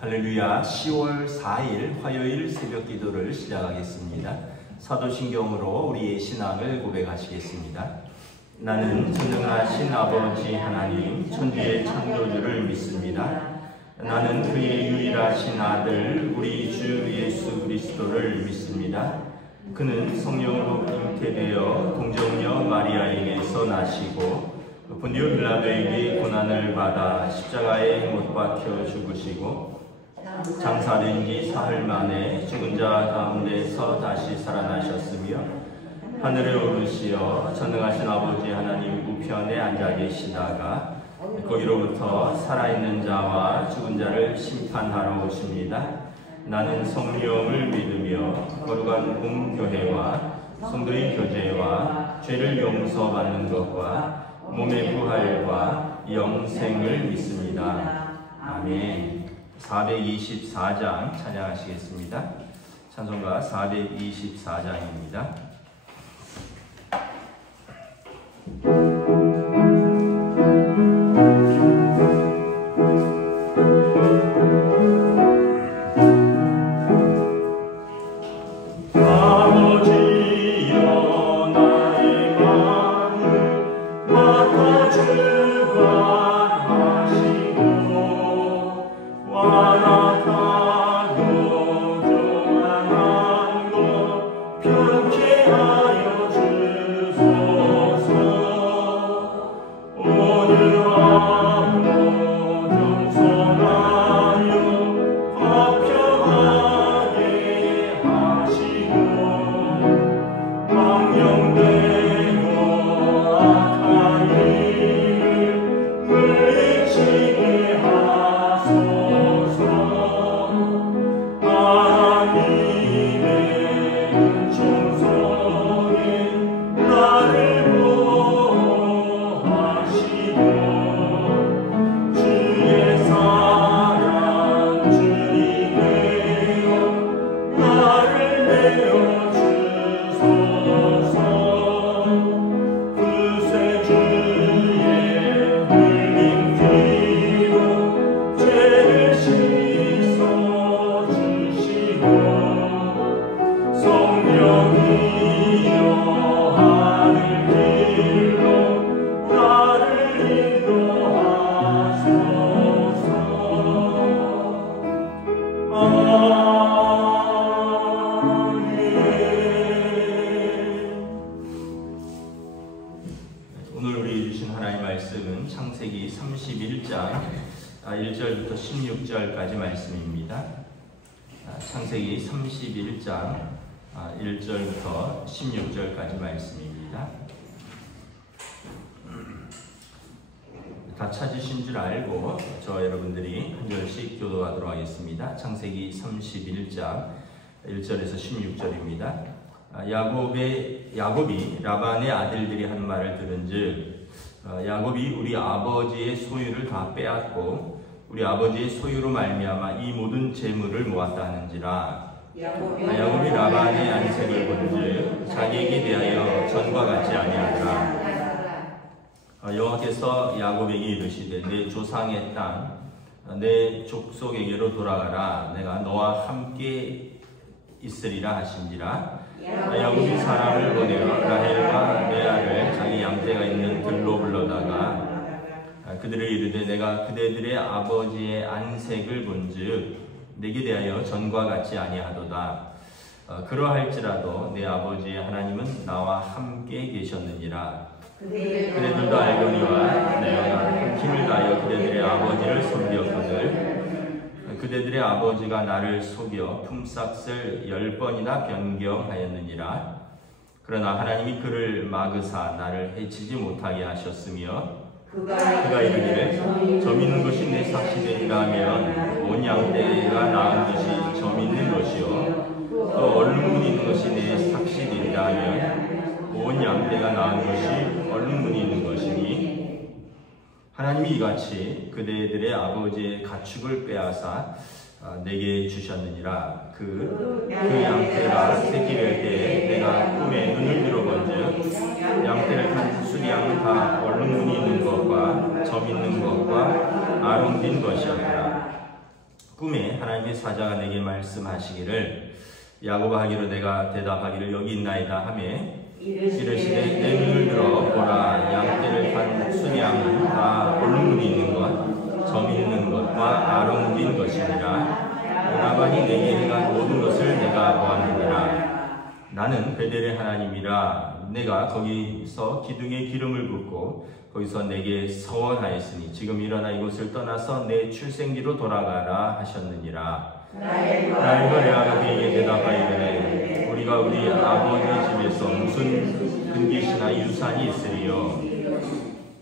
할렐루야. 10월 4일 화요일 새벽 기도를 시작하겠습니다. 사도신경으로 우리의 신앙을 고백하시겠습니다. 나는 전능하신 아버지 하나님 천지의 창조주를 믿습니다. 나는 그의 유일하신 아들 우리 주 예수 그리스도를 믿습니다. 그는 성령으로 잉태되어 동정녀 마리아에게서 나시고 본디오 빌라도에게 고난을 받아 십자가에 못 박혀 죽으시고 장사된 지 사흘 만에 죽은 자 가운데서 다시 살아나셨으며 하늘에 오르시어 전능하신 아버지 하나님 우편에 앉아 계시다가 거기로부터 살아있는 자와 죽은 자를 심판하러 오십니다. 나는 성령을 믿으며 거룩한 공교회와 성도의 교제와 죄를 용서받는 것과 몸의 부활과 영생을 믿습니다. 아멘. 424장 찬양하시겠습니다. 찬송가 424장입니다. 오늘 우리 주신 하나님의 말씀은 창세기 31장 1절부터 16절까지 말씀입니다. 창세기 31장 1절부터 16절까지 말씀입니다. 다 찾으신 줄 알고 저 여러분들이 한 절씩 교도하도록 하겠습니다. 창세기 31장 1절에서 16절입니다. 야곱이 라반의 아들들이 한 말을 들은즉 야곱이 우리 아버지의 소유를 다 빼앗고 우리 아버지의 소유로 말미암아 이 모든 재물을 모았다 하는지라. 야곱이 라반의 안색을 본즉 자기에게 대하여 전과 같지 아니하더라. 여호와께서 야곱에게 이르시되 내 조상의 땅 내 족속에게로 돌아가라. 내가 너와 함께 있으리라 하신지라. 야곱이 사람을 보내어 라헬과 레아를 자기 양떼가 있는 들로 불러다가 그들을 이르되 내가 그대들의 아버지의 안색을 본즉 내게 대하여 전과 같지 아니하도다. 그러할지라도 내 아버지의 하나님은 나와 함께 계셨느니라. 그대들도 알거니와 내가 힘을 다하여 그대들의 아버지를 섬겼거늘 그대들의 아버지가 나를 속여 품삯을 10번이나 변경하였느니라. 그러나 하나님이 그를 막으사 나를 해치지 못하게 하셨으며 그가 이르기를 점 있는 것이 내 삭시되리라 하면 온 양떼가 낳은 것이 점 있는 것이요 또 얼룩무늬 있는 것이 내 삭시되리라 하면 온 양떼가 낳은 것이 얼룩무늬 있는 것이니 하나님이 이같이 그대들의 아버지의 가축을 빼앗아 내게 주셨느니라. 그 양떼가 새끼 뵐 때에 내가 꿈에 눈을 들어본즉 양떼를 탄 수리양은 다 얼룩무늬 있는 것과 점 있는 것과 아롱진 것이었더라. 꿈에 하나님의 사자가 내게 말씀하시기를 야곱아 하기로 내가 대답하기를 여기 있나이다 하며 이르시되 내 눈을 들어 보라 양떼를 탄 순양은 다 얼룩무늬 있는 것 점 있는 것과 아롱무인 것이니라. 라반이 내게 행한 모든 것을 내가 보았느니라. 나는 베델의 하나님이라. 내가 거기서 기둥에 기름을 붓고 거기서 내게 서원하였으니 지금 일어나 이곳을 떠나서 내 출생지로 돌아가라 하셨느니라. 라헬과 레아가 그에게 대답하이르되 우리가 우리 아버지 집에서 무슨 근기시나 유산이 있으리요.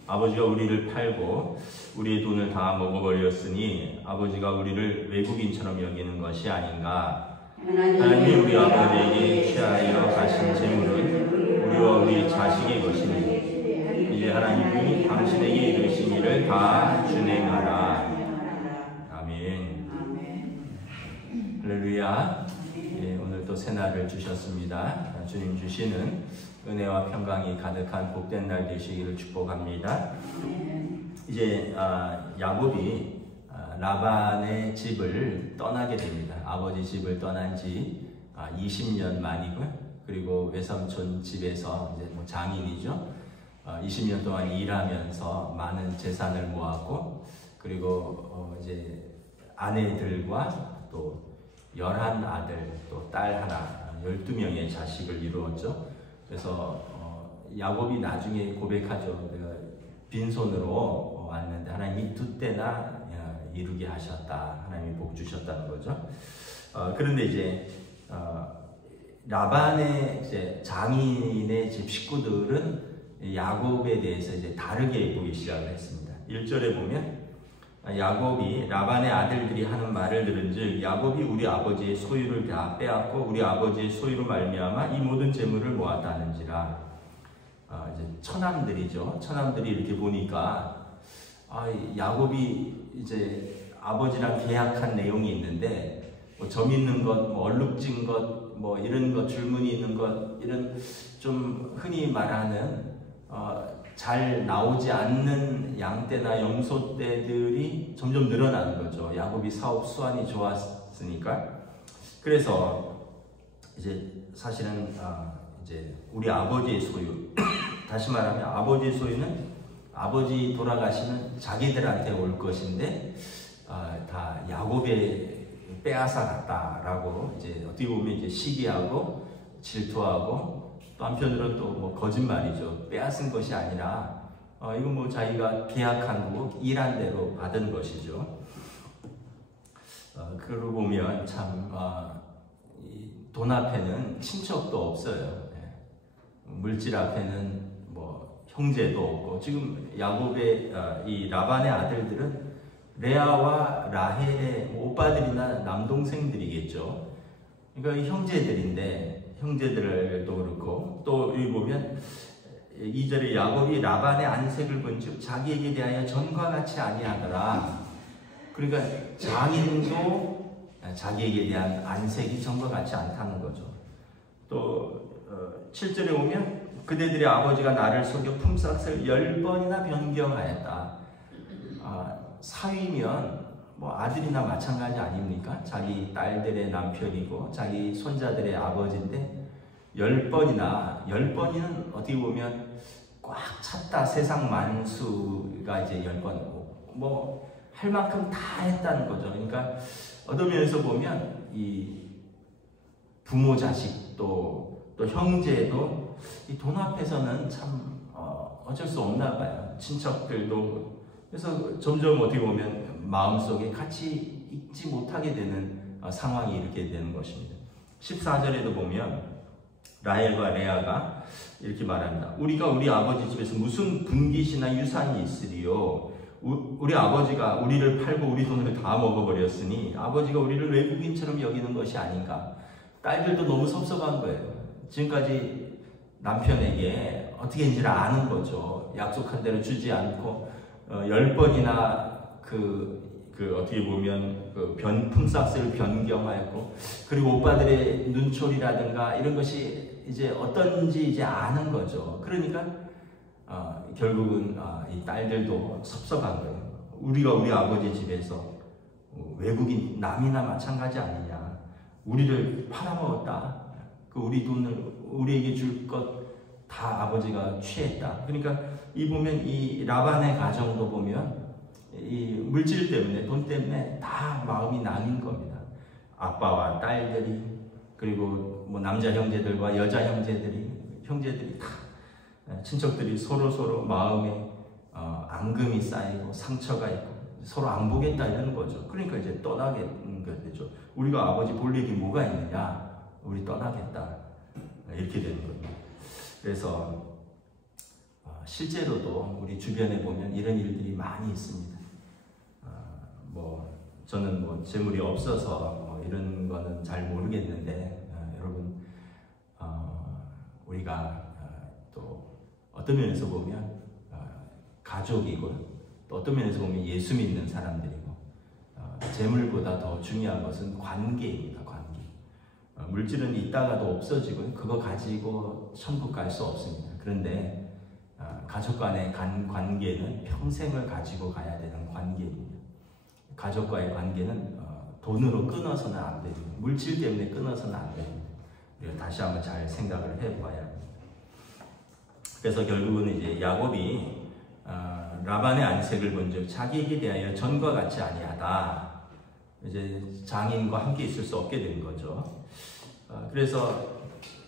아버지가 우리를 팔고 우리의 돈을 다 먹어버렸으니 아버지가 우리를 외국인처럼 여기는 것이 아닌가. 하나님이 우리 아버지에게 취하여 가신 재물은 우리와 우리 자식의 것이니 이제 하나님이 당신에게 이르신 일을 다 준행하라. 아멘. 할렐루야. 예, 오늘 또 새날을 주셨습니다. 주님 주시는 은혜와 평강이 가득한 복된 날 되시기를 축복합니다. 이제 야곱이 라반의 집을 떠나게 됩니다. 아버지 집을 떠난 지 20년 만이고요. 그리고 외삼촌 집에서 이제 뭐 장인이죠. 20년 동안 일하면서 많은 재산을 모았고, 그리고 이제 아내들과 또 11아들, 또 딸 하나, 12명의 자식을 이루었죠. 그래서 야곱이 나중에 고백하죠. 내가 빈손으로 왔는데 하나님이 두 때나 이루게 하셨다. 하나님이 복 주셨다는 거죠. 그런데 이제 라반의 이제 장인의 집 식구들은 야곱에 대해서 이제 다르게 보기 시작을 했습니다. 1절에 보면 야곱이 라반의 아들들이 하는 말을 들은즉 야곱이 우리 아버지의 소유를 다 빼앗고 우리 아버지의 소유로 말미암아 이 모든 재물을 모았다는지라. 이제 처남들이죠. 처남들이 이렇게 보니까 야곱이 이제 아버지랑 계약한 내용이 있는데 뭐 점 있는 것, 뭐 얼룩진 것, 뭐 이런 것, 줄무늬 있는 것, 이런 좀 흔히 말하는 잘 나오지 않는 양떼나 염소떼들이 점점 늘어나는 거죠. 야곱이 사업 수완이 좋았으니까. 그래서 이제 사실은 이제 우리 아버지의 소유, 다시 말하면 아버지의 소유는 아버지 돌아가시면 자기들한테 올 것인데 다 야곱에 빼앗아 갔다라고 이제 어떻게 보면 이제 시기하고 질투하고 또 한편으로는 또 뭐 거짓말이죠. 빼앗은 것이 아니라 이건 뭐 자기가 계약한 거고 일한 대로 받은 것이죠. 그러고 보면 참 돈 앞에는 친척도 없어요. 물질 앞에는 뭐 형제도 없고, 지금 야곱의 이 라반의 아들들은 레아와 라헬의 오빠들이나 남동생들이겠죠. 그러니까 형제들인데, 형제들도 그렇고, 또 여기 보면 2절에 야곱이 라반의 안색을 본즉 자기에게 대하여 전과 같이 아니하더라. 그러니까 장인도 자기에게 대한 안색이 전과 같지 않다는 거죠. 또 7절에 보면 그대들의 아버지가 나를 속여 품삯을 10번이나 변경하였다. 사위면 뭐 아들이나 마찬가지 아닙니까? 자기 딸들의 남편이고 자기 손자들의 아버지인데 10번이는 어떻게 보면 꽉 찼다. 세상 만수가 이제 10번 뭐 할 만큼 다 했다는 거죠. 그러니까 어떤 면에서 보면 이 부모 자식도 또 형제도 이 돈 앞에서는 참 어쩔 수 없나 봐요. 친척들도. 그래서 점점 어떻게 보면 마음속에 같이 있지 못하게 되는 상황이 이렇게 되는 것입니다. 14절에도 보면 라헬과 레아가 이렇게 말합니다. 우리가 우리 아버지 집에서 무슨 분깃이나 유산이 있으리요. 우리 아버지가 우리를 팔고 우리 돈을 다 먹어버렸으니 아버지가 우리를 외국인처럼 여기는 것이 아닌가. 딸들도 너무 섭섭한 거예요. 지금까지 남편에게 어떻게 인지를 아는 거죠. 약속한 대로 주지 않고 10번이나 어떻게 보면 품삯을 변경하였고, 그리고 오빠들의 눈초리라든가 이런 것이 이제 어떤지 이제 아는 거죠. 그러니까 결국은 이 딸들도 섭섭한 거예요. 우리가 우리 아버지 집에서 외국인 남이나 마찬가지 아니냐. 우리를 팔아먹었다. 그 우리 돈을 우리에게 줄 것 다 아버지가 취했다. 그러니까 이 보면 이 라반의 가정도 보면 이 물질 때문에 돈 때문에 다 마음이 나뉜 겁니다. 아빠와 딸들이 그리고 뭐 남자 형제들과 여자 형제들이 다 친척들이 서로 마음에 앙금이 쌓이고 상처가 있고 서로 안 보겠다 이러는 거죠. 그러니까 이제 떠나게 되죠. 우리가 아버지 볼 일이 뭐가 있느냐? 우리 떠나겠다. 이렇게 되는 겁니다. 그래서 실제로도 우리 주변에 보면 이런 일들이 많이 있습니다. 저는 재물이 없어서 이런 거는 잘 모르겠는데 여러분 우리가 또 어떤 면에서 보면 가족이고 또 어떤 면에서 보면 예수 믿는 사람들이고 재물보다 더 중요한 것은 관계입니다. 관계. 물질은 있다가도 없어지고 그거 가지고 천국 갈 수 없습니다. 그런데 가족 간의 관계는 평생을 가지고 가야 되는 관계입니다. 가족과의 관계는 돈으로 끊어서는 안 됩니다. 물질 때문에 끊어서는 안 됩니다. 우리가 다시 한번 잘 생각을 해봐야 합니다. 그래서 결국은 이제 야곱이 라반의 안색을 본즉 자기에게 대하여 전과 같이 아니하다. 이제 장인과 함께 있을 수 없게 된 거죠. 그래서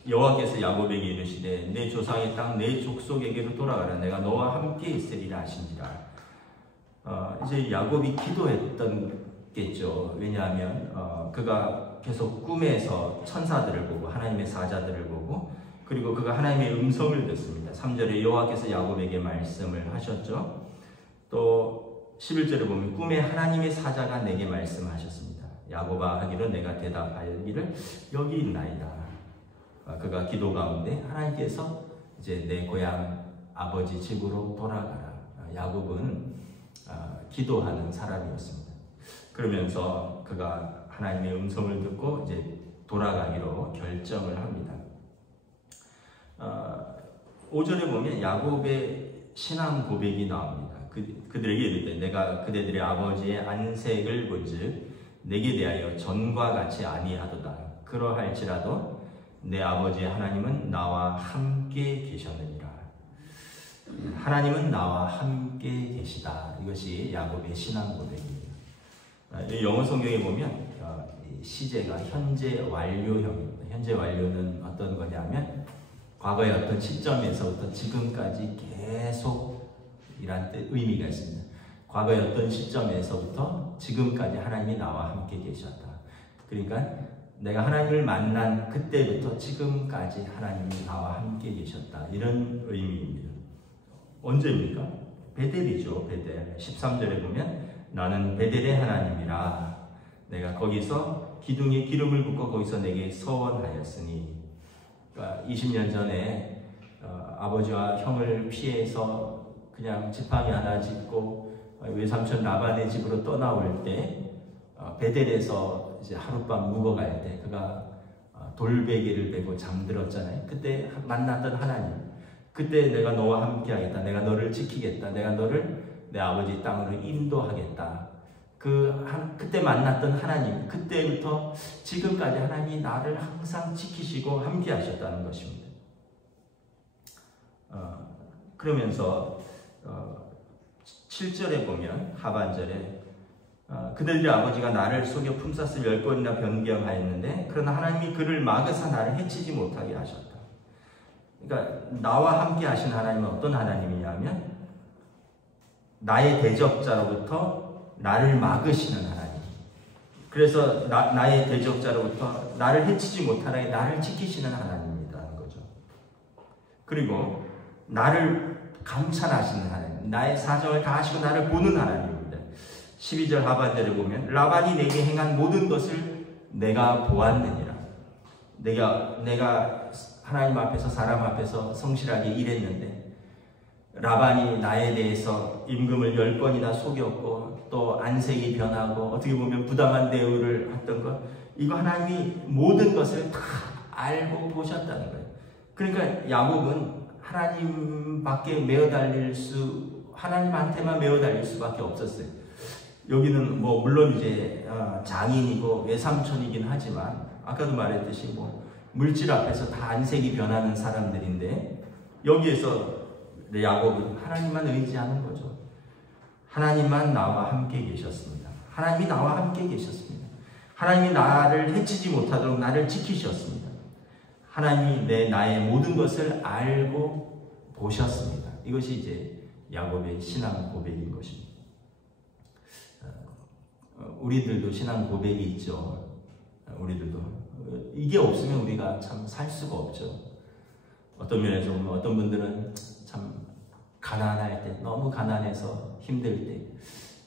여호와께서 야곱에게 이르시되 내 조상의 땅 내 족속에게로 돌아가라. 내가 너와 함께 있으리라 하신지라. 이제 야곱이 기도했던 겠죠. 왜냐하면 그가 계속 꿈에서 천사들을 보고 하나님의 사자들을 보고 그리고 그가 하나님의 음성을 듣습니다. 3절에 여호와께서 야곱에게 말씀을 하셨죠. 또 11절에 보면 꿈에 하나님의 사자가 내게 말씀하셨습니다. 야곱아 하기를 내가 대답하기를 여기 있나이다. 그가 기도 가운데 하나님께서 이제 내 고향 아버지 집으로 돌아가라. 야곱은 기도하는 사람이었습니다. 그러면서 그가 하나님의 음성을 듣고 이제 돌아가기로 결정을 합니다. 5절에 보면 야곱의 신앙 고백이 나옵니다. 그들에게 이르되 내가 그대들의 아버지의 안색을 본즉 내게 대하여 전과 같이 아니하도다. 그러할지라도 내 아버지의 하나님은 나와 함께 계셨느니라. 하나님은 나와 함께 계시다. 이것이 야곱의 신앙 고백입니다. 영어 성경에 보면 시제가 현재 완료형입니다. 현재 완료는 어떤 거냐면 과거의 어떤 시점에서부터 지금까지 계속 이란 의미가 있습니다. 과거의 어떤 시점에서부터 지금까지 하나님이 나와 함께 계셨다. 그러니까 내가 하나님을 만난 그때부터 지금까지 하나님이 나와 함께 계셨다. 이런 의미입니다. 언제입니까? 베델이죠. 베델. 13절에 보면 나는 베델의 하나님이라. 내가 거기서 기둥에 기름을 붓고 거기서 내게 서원하였으니. 그러니까 20년 전에 아버지와 형을 피해서 그냥 지팡이 하나 짚고 외삼촌 라반의 집으로 떠나올 때 베델에서 이제 하룻밤 묵어갈 때 그가 돌베개를 베고 잠들었잖아요. 그때 만났던 하나님. 그때 내가 너와 함께 하겠다. 내가 너를 지키겠다. 내가 너를 내 아버지 땅으로 인도하겠다. 그때 만났던 하나님. 그때부터 지금까지 하나님이 나를 항상 지키시고 함께 하셨다는 것입니다. 그러면서 7절에 보면 하반절에 그들의 아버지가 나를 속여 품삯을 10번이나 변경하였는데 그러나 하나님이 그를 막으사 나를 해치지 못하게 하셨다. 그러니까 나와 함께 하신 하나님은 어떤 하나님이냐면 나의 대적자로부터 나를 막으시는 하나님. 그래서 나의 대적자로부터 나를 해치지 못하게 나를 지키시는 하나님이라는 거죠. 그리고 나를 감찰하시는 하나님, 나의 사정을 다 아시고 나를 보는 하나님입니다. 12절 하반절에 보면 라반이 내게 행한 모든 것을 내가 보았느니라. 내가 하나님 앞에서 사람 앞에서 성실하게 일했는데 라반이 나에 대해서 임금을 10번이나 속였고 또 안색이 변하고 어떻게 보면 부당한 대우를 했던 것, 이거 하나님이 모든 것을 다 알고 보셨다는 거예요. 그러니까 야곱은 하나님한테만 매어 달릴 수밖에 없었어요. 여기는 뭐 물론 이제 장인이고 외삼촌이긴 하지만 아까도 말했듯이 뭐 물질 앞에서 다 안색이 변하는 사람들인데 여기에서 야곱은 하나님만 의지하는 거죠. 하나님만 나와 함께 계셨습니다. 하나님이 나와 함께 계셨습니다. 하나님이 나를 해치지 못하도록 나를 지키셨습니다. 하나님이 나의 모든 것을 알고 보셨습니다. 이것이 이제 야곱의 신앙 고백인 것입니다. 우리들도 신앙 고백이 있죠. 우리들도 이게 없으면 우리가 참 살 수가 없죠. 어떤 면에서 보면 어떤 분들은 참 가난할 때, 너무 가난해서 힘들 때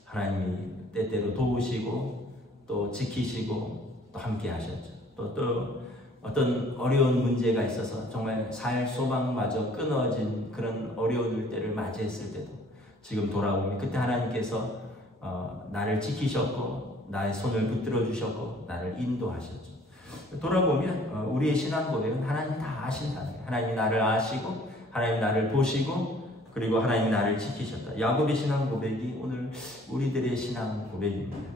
하나님이 때때로 도우시고 또 지키시고 또 함께 하셨죠. 또 어떤 어려운 문제가 있어서 정말 살 소망마저 끊어진 그런 어려운 때를 맞이했을 때도 지금 돌아보면 그때 하나님께서 나를 지키셨고 나의 손을 붙들어 주셨고 나를 인도하셨죠. 돌아보면 우리의 신앙 고백은 하나님이 다 아신다는 거예요. 하나님이 나를 아시고 하나님이 나를 보시고 그리고 하나님이 나를 지키셨다. 야곱의 신앙 고백이 오늘 우리들의 신앙 고백입니다.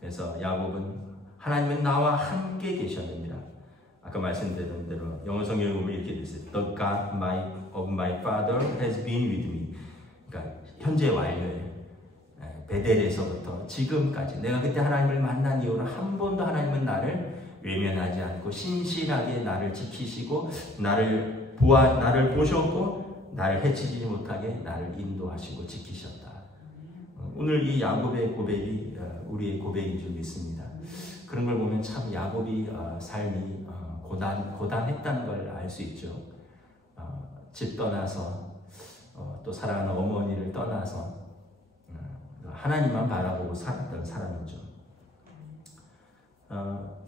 그래서 야곱은 하나님은 나와 함께 계셨느니라. 아까 말씀드린 대로 영어 성경에 보면 이렇게 되어 있어요. The God of my father has been with me. 그러니까 현재 완료예요. 베델에서부터 지금까지 내가 그때 하나님을 만난 이후로 한 번도 하나님은 나를 외면하지 않고 신실하게 나를 지키시고 나를 보셨고 나를 해치지 못하게 나를 인도하시고 지키셨다. 오늘 이 야곱의 고백이 우리의 고백인 줄 믿습니다. 그런 걸 보면 참 야곱이 삶이 고단했다는 걸 알 수 있죠. 집 떠나서 또 사랑하는 어머니를 떠나서 하나님만 바라보고 살았던 사람이죠.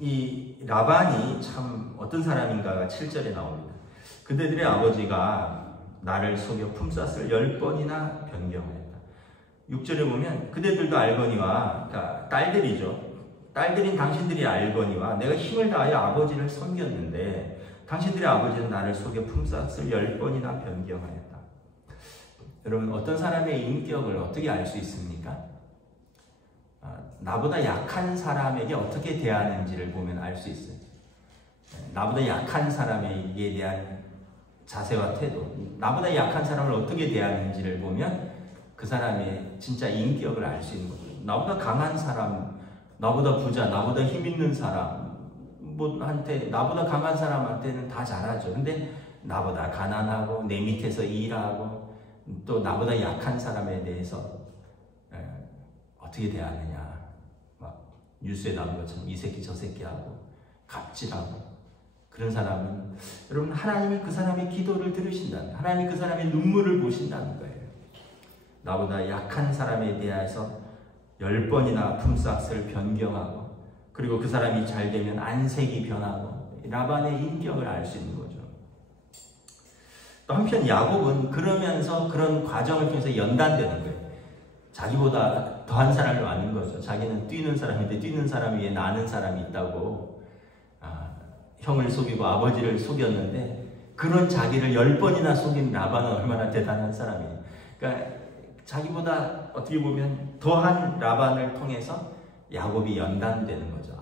이 라반이 참 어떤 사람인가가 7절에 나옵니다. 그대들의 아버지가 나를 속여 품삯을 10번이나 변경하였다. 6절에 보면 그대들도 알거니와, 그러니까 딸들이죠. 딸들인 당신들이 알거니와 내가 힘을 다하여 아버지를 섬겼는데 당신들의 아버지는 나를 속여 품삯을 10번이나 변경하였다. 여러분, 어떤 사람의 인격을 어떻게 알 수 있습니까? 나보다 약한 사람에게 어떻게 대하는지를 보면 알 수 있어요. 나보다 약한 사람에게 대한 자세와 태도, 나보다 약한 사람을 어떻게 대하는지를 보면 그 사람의 진짜 인격을 알 수 있는 거죠. 나보다 강한 사람, 나보다 부자, 나보다 힘 있는 사람, 나보다 강한 사람한테는 다 잘하죠. 근데 나보다 가난하고 내 밑에서 일하고 또 나보다 약한 사람에 대해서 어떻게 대하느냐. 막 뉴스에 나온 것처럼 이 새끼 저 새끼 하고 갑질하고 그런 사람은 여러분 하나님이 그 사람의 기도를 들으신다는, 하나님이 그 사람의 눈물을 보신다는 거예요. 나보다 약한 사람에 대해서 10번이나 품삯을 변경하고 그리고 그 사람이 잘 되면 안색이 변하고 라반의 인격을 알 수 있는 거죠. 또 한편 야곱은 그러면서 그런 과정을 통해서 연단되는 거예요. 자기보다 더한 사람을 아는 거죠. 자기는 뛰는 사람인데 뛰는 사람 위에 나는 사람이 있다고 형을 속이고 아버지를 속였는데 그런 자기를 10번이나 속인 라반은 얼마나 대단한 사람이에요. 그러니까 자기보다 어떻게 보면 더한 라반을 통해서 야곱이 연단되는 거죠.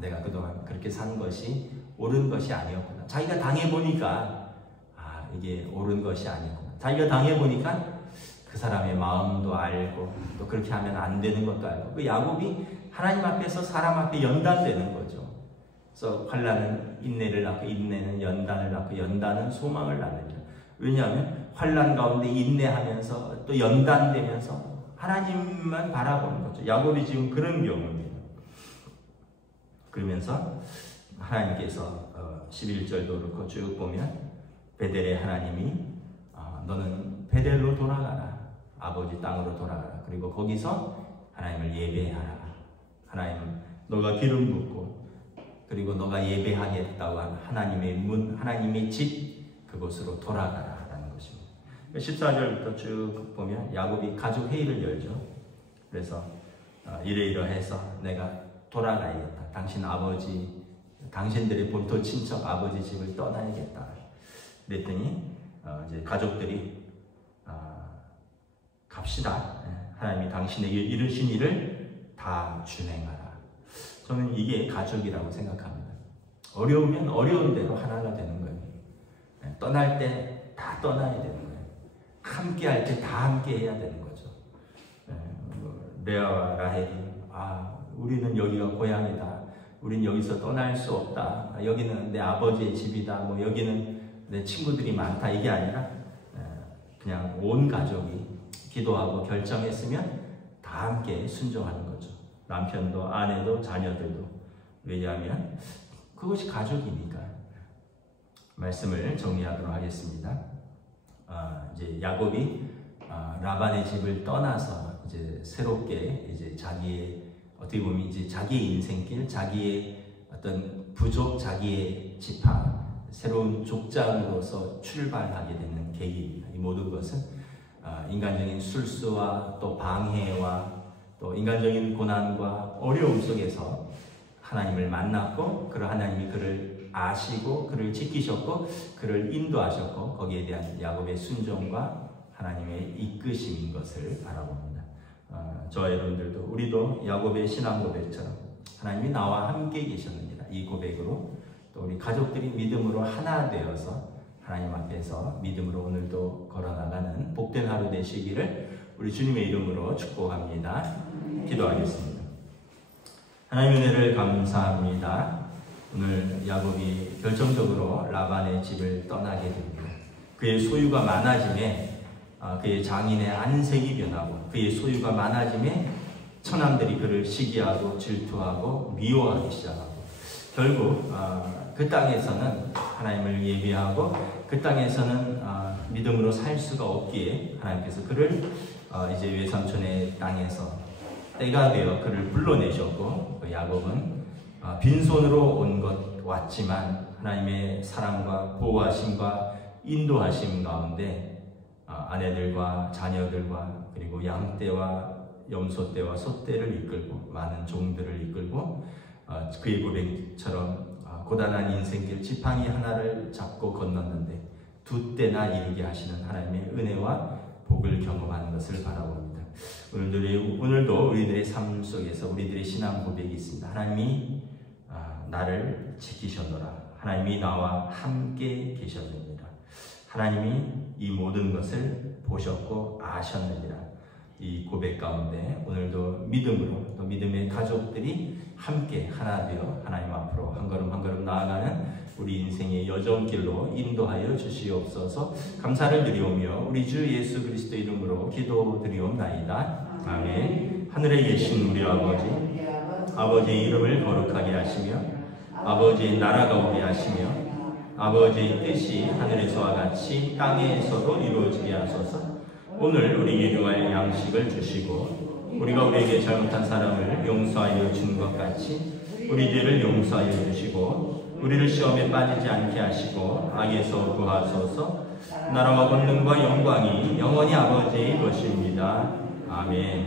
내가 그동안 그렇게 산 것이 옳은 것이 아니었구나. 자기가 당해보니까 이게 옳은 것이 아니구나. 자기가 당해보니까 그 사람의 마음도 알고 또 그렇게 하면 안 되는 것도 알고 그 야곱이 하나님 앞에서 사람 앞에 연단되는 거죠. 그래서 환난은 인내를 낳고 인내는 연단을 낳고 연단은 소망을 낳느니라. 왜냐하면 환난 가운데 인내하면서 또 연단되면서 하나님만 바라보는 거죠. 야곱이 지금 그런 경우입니다. 그러면서 하나님께서 11절도 그렇고 쭉 보면 베델의 하나님이 너는 베델로 돌아가라. 아버지 땅으로 돌아가라. 그리고 거기서 하나님을 예배하라. 하나님, 너가 기름 붓고 그리고 너가 예배하겠다고 한 하나님의 문, 하나님의 집 그곳으로 돌아가라 라는 것입니다. 14절부터 쭉 보면 야곱이 가족 회의를 열죠. 그래서 이러이러해서 내가 돌아가야겠다. 당신 아버지, 당신들의 본토 친척 아버지 집을 떠나야겠다. 그랬더니 이제 가족들이 갑시다. 하나님이 당신에게 이루신 일을 다 준행하라. 저는 이게 가족이라고 생각합니다. 어려우면 어려운 대로 하나가 되는 거예요. 떠날 때 다 떠나야 되는 거예요. 함께 할 때 다 함께 해야 되는 거죠. 레아와 라헬이 우리는 여기가 고향이다. 우린 여기서 떠날 수 없다. 여기는 내 아버지의 집이다. 뭐 여기는 내 친구들이 많다. 이게 아니라 그냥 온 가족이 기도하고 결정했으면 다 함께 순종하는 거죠. 남편도 아내도 자녀들도. 왜냐하면 그것이 가족이니까. 말씀을 정리하도록 하겠습니다. 이제 야곱이 라반의 집을 떠나서 이제 새롭게 이제 자기의 어떻게 보면 이제 자기의 인생길, 자기의 어떤 부족, 자기의 지파, 새로운 족장으로서 출발하게 되는 계기입니다. 이 모든 것은 인간적인 술수와 또 방해와 또 인간적인 고난과 어려움 속에서 하나님을 만났고, 그 하나님이 그를 아시고 그를 지키셨고 그를 인도하셨고, 거기에 대한 야곱의 순종과 하나님의 이끄심인 것을 바라봅니다. 저와 여러분들도 우리도 야곱의 신앙 고백처럼 하나님이 나와 함께 계셨느니라, 이 고백으로 또 우리 가족들이 믿음으로 하나 되어서 하나님 앞에서 믿음으로 오늘도 걸어나가는 복된 하루 되시기를 우리 주님의 이름으로 축복합니다. 기도하겠습니다. 하나님 은혜를 감사합니다. 오늘 야곱이 결정적으로 라반의 집을 떠나게 됩니다. 그의 소유가 많아짐에 그의 장인의 안색이 변하고, 그의 소유가 많아짐에 처남들이 그를 시기하고 질투하고 미워하기 시작하고, 결국 그 땅에서는 하나님을 예배하고 그 땅에서는 믿음으로 살 수가 없기에 하나님께서 그를 이제 외삼촌의 땅에서 때가 되어 그를 불러내셨고, 야곱은 빈손으로 온 것 왔지만 하나님의 사랑과 보호하심과 인도하심 가운데 아내들과 자녀들과 그리고 양떼와 염소떼와 소떼를 이끌고 많은 종들을 이끌고 그의 고백처럼 고단한 인생길 지팡이 하나를 잡고 건넜는데 두 때나 이르게 하시는 하나님의 은혜와 복을 경험하는 것을 바라봅니다. 오늘도 우리들의 삶 속에서 우리들의 신앙 고백이 있습니다. 하나님이 나를 지키셨노라. 하나님이 나와 함께 계셨느니라. 하나님이 이 모든 것을 보셨고 아셨느니라. 이 고백 가운데 오늘도 믿음으로 또 믿음의 가족들이 함께 하나 되어 하나님 앞으로 한 걸음 한 걸음 나아가는 우리 인생의 여정길로 인도하여 주시옵소서. 감사를 드리오며 우리 주 예수 그리스도 이름으로 기도드리옵나이다. 아멘. 하늘에 계신 우리 아버지의 이름을 거룩하게 하시며 아버지의 나라가 오게 하시며 아버지의 뜻이 하늘에서와 같이 땅에서도 이루어지게 하소서. 오늘 우리에게 요할 양식을 주시고 우리가 우리에게 잘못한 사람을 용서하여 준 것 같이 우리 죄를 용서하여 주시고 우리를 시험에 빠지지 않게 하시고 악에서 구하소서. 나라와 권능과 영광이 영원히 아버지의 것입니다. 아멘.